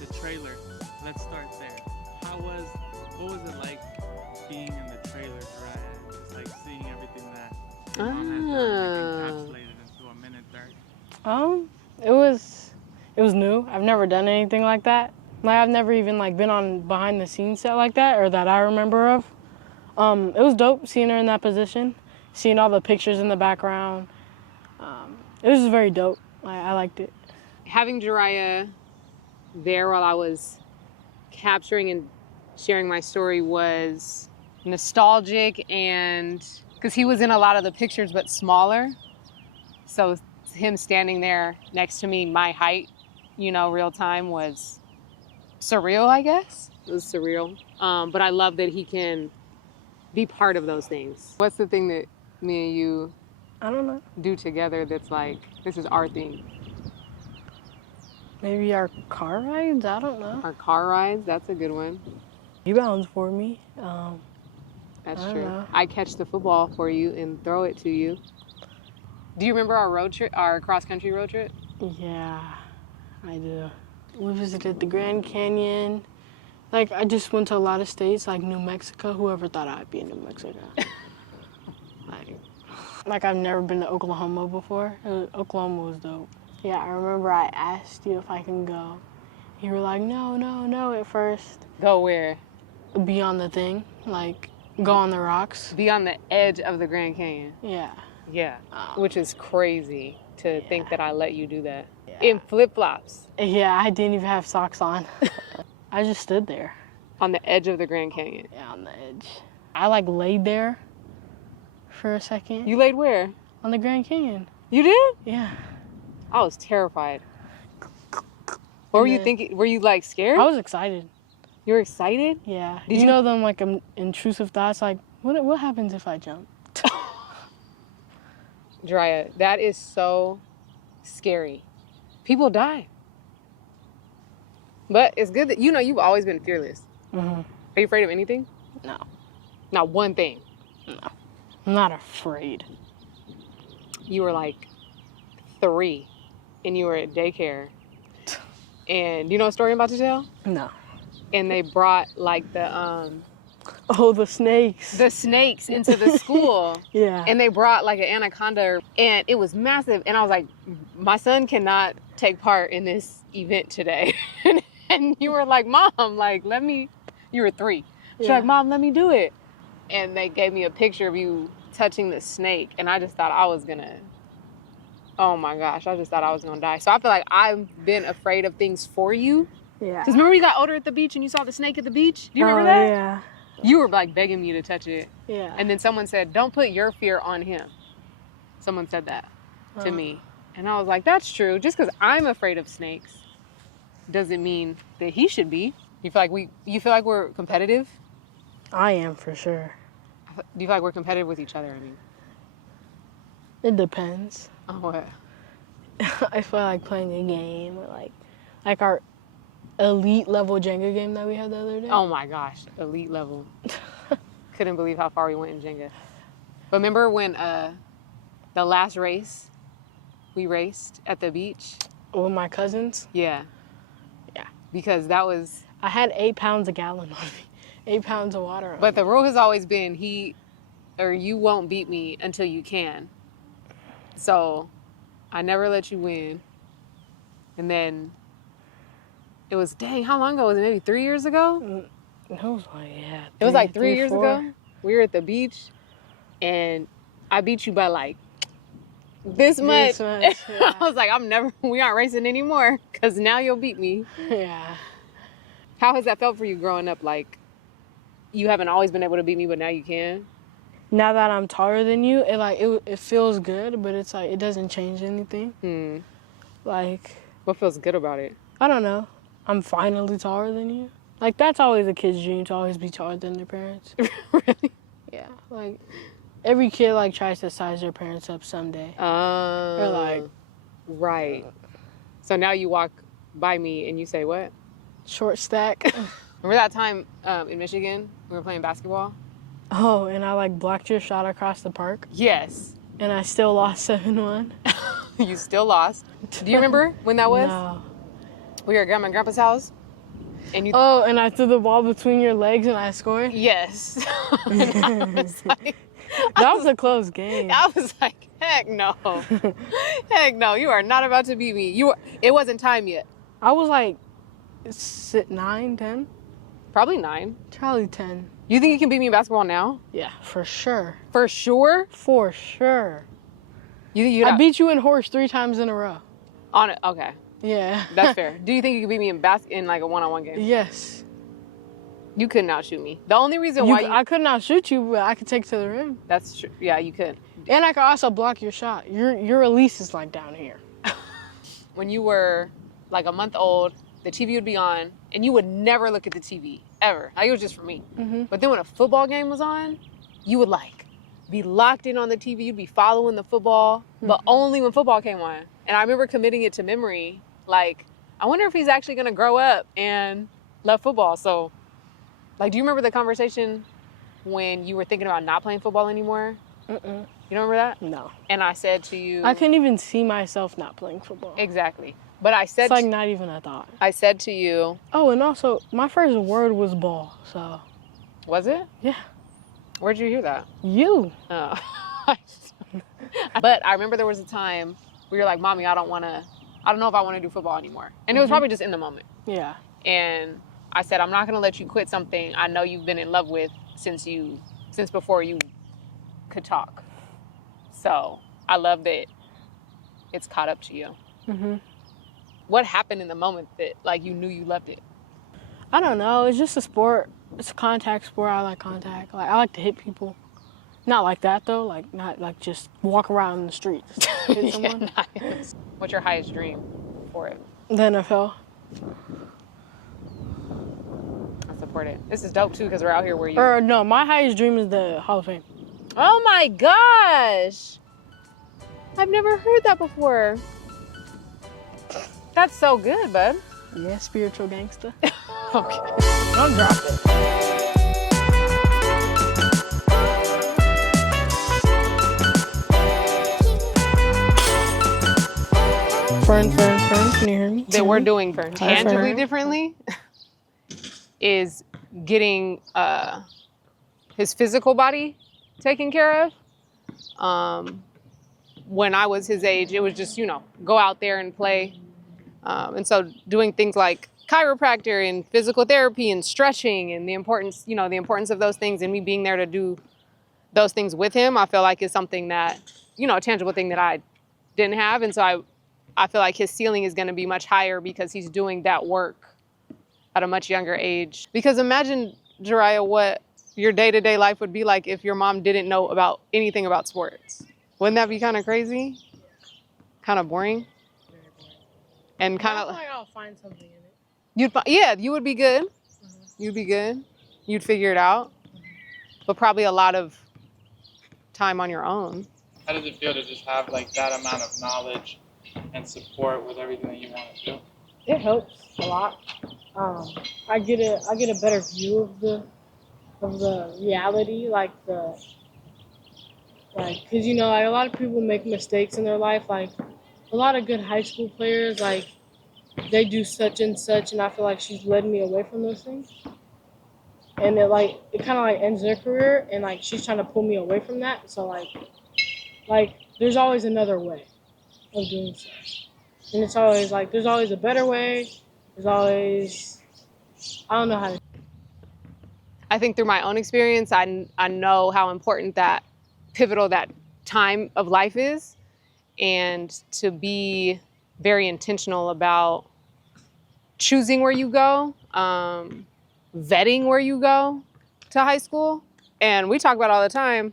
the trailer. Let's start there. What was it like being in the trailer, Jeriah? Just like seeing everything that your mom had done, like encapsulated into a minute 30. It was new. I've never done anything like that. Like I've never even like been on behind the scenes set like that, or that I remember of. It was dope seeing her in that position, seeing all the pictures in the background. It was just very dope. I liked it. Having Jeriah there while I was capturing and sharing my story was nostalgic, and because he was in a lot of the pictures but smaller, so him standing there next to me, my height, real time, was surreal, I guess. It was surreal. But I love that he can be part of those things. What's the thing that me and you I don't know. do together that's like, this is our thing? Maybe our car rides? I don't know. Our car rides, that's a good one. Rebounds for me. That's I true. don't know. I catch the football for you and throw it to you. Do you remember our road trip, our cross-country road trip? Yeah, I do. We visited the Grand Canyon. Like, I just went to a lot of states, like New Mexico. Whoever thought I'd be in New Mexico? like I've never been to Oklahoma before. Oklahoma was dope. Yeah, I remember I asked you if I can go. You were like, no at first. Go where? Be on the thing, like go on the rocks. Be on the edge of the Grand Canyon. Yeah. Yeah, which is crazy to think that I let you do that. Yeah. In flip-flops. Yeah, I didn't even have socks on. I just stood there. On the edge of the Grand Canyon. Yeah, on the edge. I like laid there for a second. You laid where? On the Grand Canyon. You did? Yeah. I was terrified. What were you thinking? Were you like scared? I was excited. You were excited? Yeah. Did you know them like intrusive thoughts, like what happens if I jump? Jeriah, that is so scary. People die. But it's good that you've always been fearless. Mm-hmm. Are you afraid of anything? No. Not one thing. No. I'm not afraid. You were like 3 and you were at daycare. And do you know a story I'm about to tell? No. And they brought like the the snakes. The snakes into the school. Yeah. And they brought like an anaconda, and it was massive. And I was like, my son cannot take part in this event today. And you were like, Mom, like, you were 3. She's like, Mom, let me do it. And they gave me a picture of you touching the snake. And I just thought I was oh my gosh, I just thought I was gonna die. So I feel like I've been afraid of things for you. Yeah. Because remember you got older at the beach and you saw the snake at the beach? Do you remember that? Yeah. You were like begging me to touch it. Yeah. And then someone said, don't put your fear on him. Someone said that to me. And I was like, that's true. Just because I'm afraid of snakes doesn't mean that he should be. You feel like we're competitive? I am for sure. Do you feel like we're competitive with each other? I mean, it depends. Oh, what? I feel like playing a game or like our elite level Jenga game that we had the other day. Oh my gosh, elite level. Couldn't believe how far we went in Jenga. Remember when the last race we raced at the beach? With my cousins? Yeah. Yeah. Because that was... I had 8 pounds a gallon on me. 8 pounds of water on me. But the rule has always been you won't beat me until you can. So I never let you win. And then it was, dang, how long ago was it? Maybe 3 years ago? It was like, yeah. It was like 3 years ago. We were at the beach and I beat you by like this much. Yeah. I was like, we aren't racing anymore because now you'll beat me. Yeah. How has that felt for you growing up? Like, you haven't always been able to beat me, but now you can? Now that I'm taller than you, it feels good, but it's like, it doesn't change anything. Like. What feels good about it? I don't know. I'm finally taller than you. Like, that's always a kid's dream, to always be taller than their parents. Really? Yeah. Like, every kid, like, tries to size their parents up someday. Or, like... Right. So now you walk by me and you say what? Short stack. Remember that time in Michigan we were playing basketball? Oh, and I, like, blocked your shot across the park? Yes. And I still lost 7-1. You still lost. Do you remember when that was? No. We were at Grandma and Grandpa's house, and you. Oh, and I threw the ball between your legs and I scored? Yes. And I was like, That was a close game. I was like, heck no. Heck no, you are not about to beat me. It wasn't time yet. I was like 9, 10? Probably 9. Probably 10. You think you can beat me in basketball now? Yeah, for sure. For sure? For sure. I I beat you in horse 3 times in a row. On it. Okay. Yeah. That's fair. Do you think you could beat me in like a one-on-one game? Yes. You couldn't outshoot me. The only reason why I could not shoot you, but I could take to the rim. That's true. Yeah, you could. And I could also block your shot. Your release is like down here. When you were like a month old, the TV would be on, and you would never look at the TV, ever. Like, it was just for me. Mm-hmm. But then when a football game was on, you would like be locked in on the TV. You'd be following the football, but only when football came on. And I remember committing it to memory. Like, I wonder if he's actually going to grow up and love football. So, like, do you remember the conversation when you were thinking about not playing football anymore? Mm-mm. You don't remember that? No. And I said to you... I couldn't even see myself not playing football. Exactly. But I said... It's like not even a thought. I said to you... Oh, and also, my first word was ball, so... Was it? Yeah. Where'd you hear that? You. Oh. But I remember there was a time where you're like, Mommy, I don't know if I want to do football anymore. And it was probably just in the moment. Yeah. And I said, I'm not going to let you quit something I know you've been in love with since before you could talk. So I love that it's caught up to you. Mm-hmm. What happened in the moment that like you knew you loved it? I don't know. It's just a sport. It's a contact sport. I like contact. Like I like to hit people. Not like that though. Like not like just walk around in the streets. Hit someone. Yeah, nice. What's your highest dream for it? The NFL. I support it. This is dope too because we're out here where you. Or no, my highest dream is the Hall of Fame. Oh my gosh! I've never heard that before. That's so good, bud. Yeah, spiritual gangster. Okay. Don't drop it. Fern, can you hear me? That we're doing tangibly Fern. differently is getting his physical body taken care of. When I was his age, it was just, go out there and play. And so doing things like chiropractor and physical therapy and stretching and the importance of those things and me being there to do those things with him, I feel like is something that, a tangible thing that I didn't have. And so I feel like his ceiling is going to be much higher because he's doing that work at a much younger age. Because imagine, Jeriah, what your day-to-day life would be like if your mom didn't know about anything about sports. Wouldn't that be kind of crazy? Kind of boring? And kind of... I'll find something in it. You would be good. Mm-hmm. You'd be good. You'd figure it out. But probably a lot of time on your own. How does it feel to just have like that amount of knowledge and support with everything that you want to do? It helps a lot. I get a better view of the reality, because like a lot of people make mistakes in their life. Like a lot of good high school players, like they do such and such, and I feel like she's led me away from those things. And it kind of like ends their career, and like she's trying to pull me away from that. So like there's always another way of doing stuff, and it's always like there's always a better way. There's always, I don't know how to. I think through my own experience, I know how important that pivotal that time of life is, and to be very intentional about choosing where you go, vetting where you go to high school. And we talk about all the time,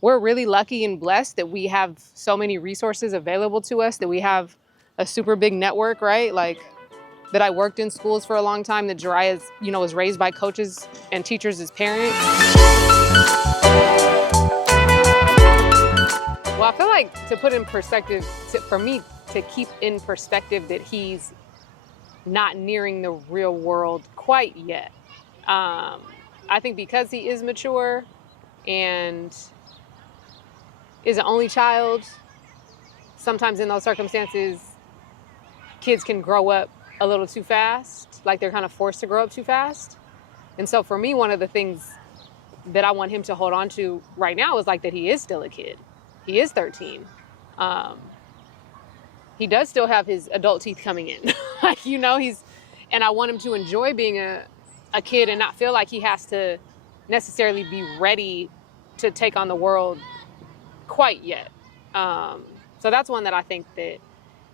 we're really lucky and blessed that we have so many resources available to us, that we have a super big network, right? Like that I worked in schools for a long time, that Jeriah was raised by coaches and teachers as parents. Well, I feel like to put in perspective, for me to keep in perspective that he's not nearing the real world quite yet. I think because he is mature and is an only child, sometimes in those circumstances, kids can grow up a little too fast, like they're kind of forced to grow up too fast. And so for me, one of the things that I want him to hold on to right now is like that he is still a kid. He is 13. He does still have his adult teeth coming in. Like, you know, and I want him to enjoy being a kid and not feel like he has to necessarily be ready to take on the world quite yet. So that's one that I think that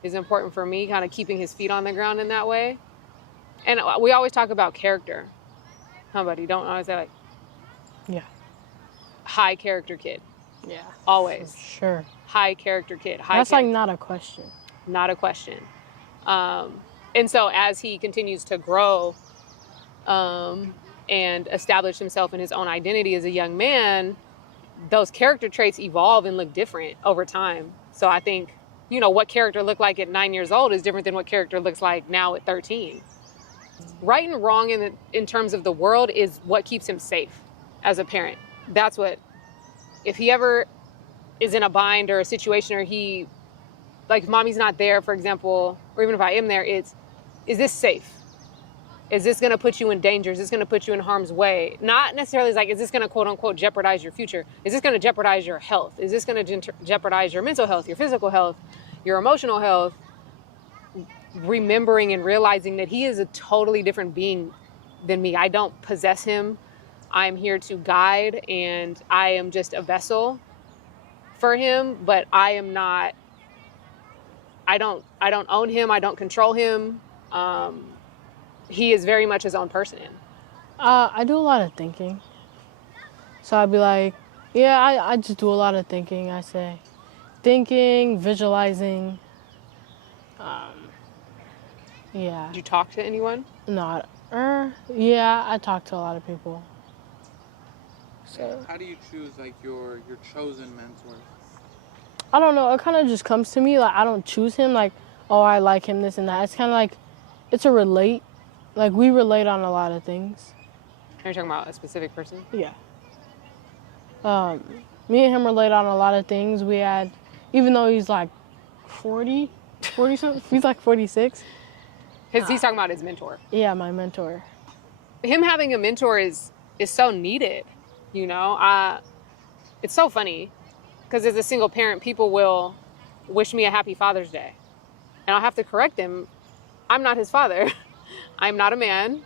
is important for me, kind of keeping his feet on the ground in that way. And we always talk about character. Huh, buddy? Don't always say like, Yeah. high character kid. Yeah. Always. Sure. High character kid. That's like not a question. Not a question. And so as he continues to grow and establish himself in his own identity as a young man, those character traits evolve and look different over time. So I think, you know, what character looked like at 9 years old is different than what character looks like now at 13. Right and wrong in terms of the world is what keeps him safe as a parent. That's what, if he ever is in a bind or a situation or he, like if mommy's not there, for example, or even if I am there, is this safe? Is this going to put you in danger? Is this going to put you in harm's way? Not necessarily like, is this going to quote unquote jeopardize your future? Is this going to jeopardize your health? Is this going to jeopardize your mental health, your physical health, your emotional health? Remembering and realizing that he is a totally different being than me. I don't possess him. I'm here to guide and I am just a vessel for him, but I am not, I don't own him. I don't control him. He is very much his own person. I do a lot of thinking. So I'd be like, yeah, I just do a lot of thinking, I say. Thinking, visualizing. Yeah. Did you talk to anyone? Not. Yeah, I talk to a lot of people. So. How do you choose like your chosen mentor? I don't know. It kind of just comes to me. Like I don't choose him. Like, oh, I like him, this and that. It's kind of like, it's a relate. Like we relate on a lot of things. Are you talking about a specific person? Yeah. Me and him relate on a lot of things. We had, even though he's like 40 something. He's like 46. Because he's talking about his mentor. Yeah, my mentor. Him having a mentor is so needed, you know? It's so funny, because as a single parent, people will wish me a happy Father's Day. And I'll have to correct them. I'm not his father. I'm not a man.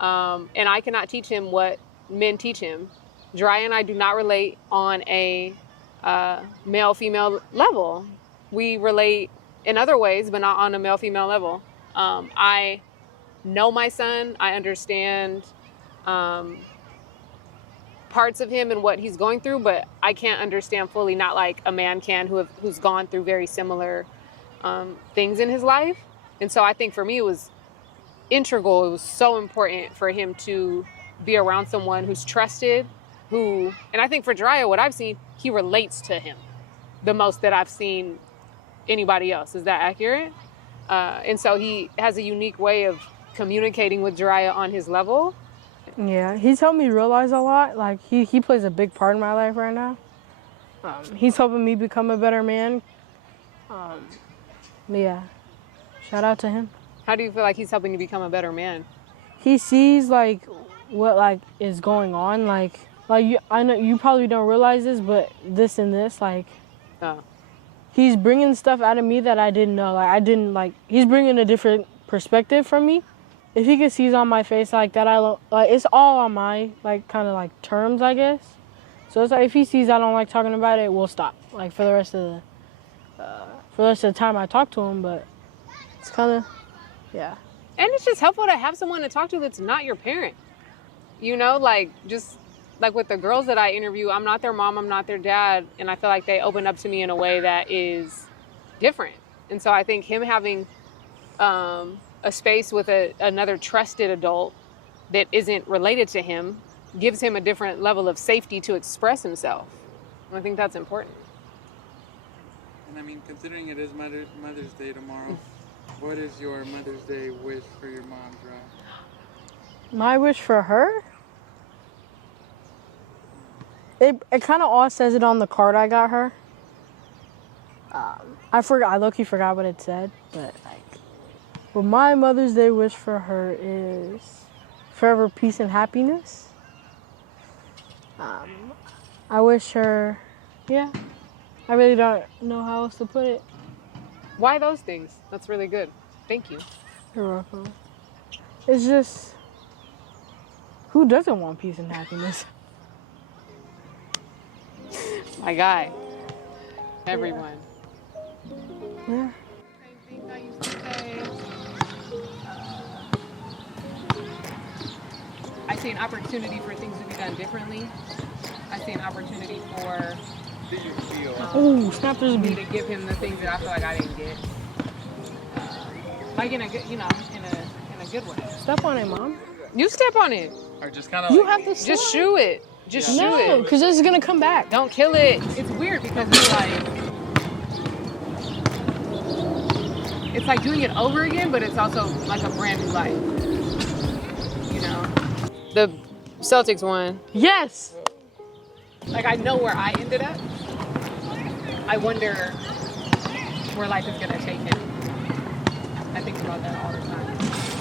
And I cannot teach him what men teach him. Jeriah and I do not relate on a male-female level. We relate in other ways, but not on a male-female level. I know my son. I understand parts of him and what he's going through, but I can't understand fully, not like a man can who's gone through very similar things in his life. And so I think for me it was integral. It was so important for him to be around someone who's trusted, and I think for Jeriah, what I've seen, he relates to him the most that I've seen anybody else. Is that accurate? And so he has a unique way of communicating with Jeriah on his level. Yeah, he's helped me realize a lot. Like, he plays a big part in my life right now. He's helping me become a better man. Yeah, shout out to him. How do you feel like he's helping you become a better man? He sees, like, what, like, is going on. Like I know you probably don't realize this, but this and this, like... He's bringing stuff out of me that I didn't know. Like, he's bringing a different perspective from me. If he can see on my face like that, it's all on my, like, kind of like terms, I guess. So it's like, if he sees I don't like talking about it, we'll stop. Like, for the rest of the time I talk to him, but it's kind of, yeah. And it's just helpful to have someone to talk to that's not your parent. You know, like, just like with the girls that I interview, I'm not their mom, I'm not their dad, and I feel like they open up to me in a way that is different. And so I think him having a space with another trusted adult that isn't related to him gives him a different level of safety to express himself. And I think that's important. And I mean, considering it is Mother's Day tomorrow, what is your Mother's Day wish for your mom, Jeriah? My wish for her? It kind of all says it on the card I got her. I low-key forgot what it said, but like, Well, my Mother's Day wish for her is forever peace and happiness. I wish her, yeah, I really don't know how else to put it. Why those things? That's really good. Thank you. You're welcome. It's just, who doesn't want peace and happiness? My guy. Everyone. Yeah. I think I used to say, I see an opportunity for things to be done differently. I see an opportunity for Oh, snap, there's a me bee. to give him the things that I feel like I didn't get. Like in a good, in a good way. Step on it, Mom. You step on it. Or just kind of You have to step. Just shoo it. Just shoo No, it. because it's going to come back. Don't kill it. It's weird because it's like doing it over again, but it's also like a brand new life. You know? The Celtics won. Yes. Like I know where I ended up. I wonder where life is gonna take him. I think about that all the time.